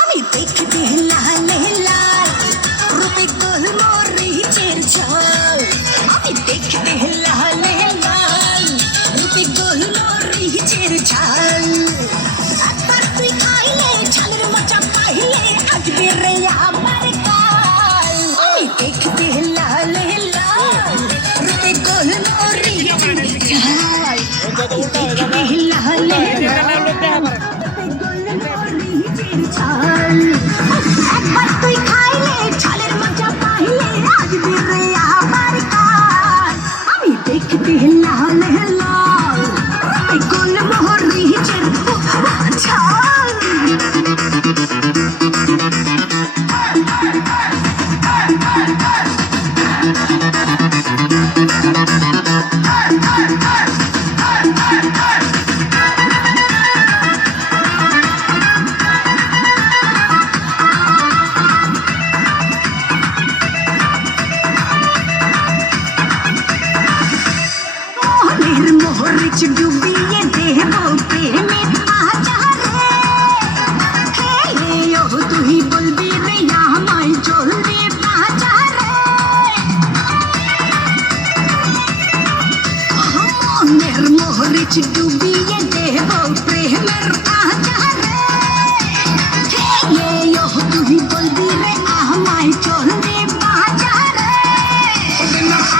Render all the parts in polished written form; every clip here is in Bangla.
আমি দেখতে লালে লাল রূপে গোলমরিচের ঝাল, আমি দেখতে লালে লাল রূপে গোলমরিচের ঝাল। একবার তুই খাইলে ঝালের মজা পাইলে আসবে রে আমার কাল। আমি দেখতে লালে লাল রূপে গোলমরিচের ঝাল, আমি দেখতে লালে লাল একবার তুই খাইলে ঝালের মজা পাইলে আসবে রে আমার কাল। আমি দেখতে লাল লাল গোলমরিচের ঝাল। মোহরিচ ডুবিয়ে দেব প্রেমে আচারে, খেলে ও তুই বলবি রে আমায় চলবে বাজারে। মনের মোহরিচ ডুবিয়ে দেব প্রেমের আচারে, খেলে ও তুই বলবি রে আমায় চলবে বাজারে।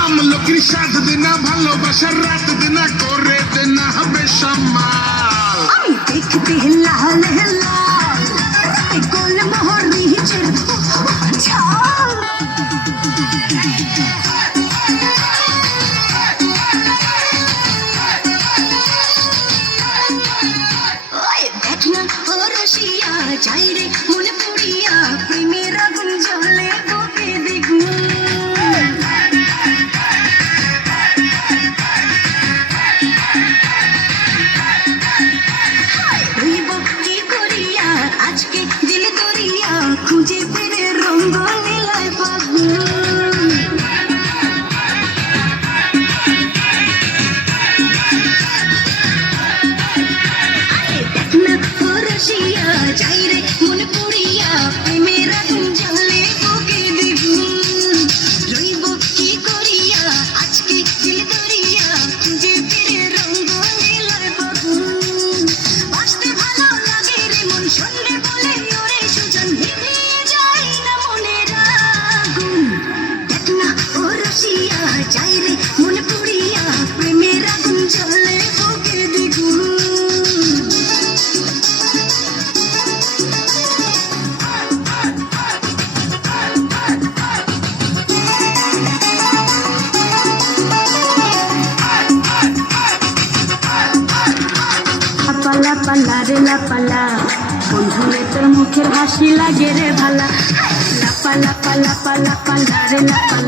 আমলকির সাথ দিনা ভালোবাসার রাত দিনা করে দেনা হবে সামাল। আমি দেখতে লাল লাল গোলমরিচের ঝাল। ওই দেখ না ও রসিয়া যাই রে মনে পড়িয়া প্রেমের আগুন জ্বলে বুকে দ্বিগুণ। আজকে দিলে দরিয়া খুঁজে ফিরে রঙ্গ নীলায় ফাগুন। দেখ না ও রসিয়া যাই রে মনে পড়িয়া প্রেমের আগুন জ্বলে বুকে দ্বিগুণ। রইব কি করিয়া আজকে দিলে দরিয়া খুঁজে ফিরে রঙ্গ নীলায় ফাগুন। বাঁচতে ভালো লাগে রে মন শুনলে বলে ওরে সুজন নিভিয়ে যায় না মনের আগুন। দেখ না ও রসিয়া যাই রে মনে পড়িয়া প্রেমের আগুন জ্বলে বুকে দ্বিগুণ। লাপালা পালা রে লাপালা বন্ধুরে তোর মুখের হাসি লাগে রে ভালা। লাপালা পালা পালা পালা রে লাপালা।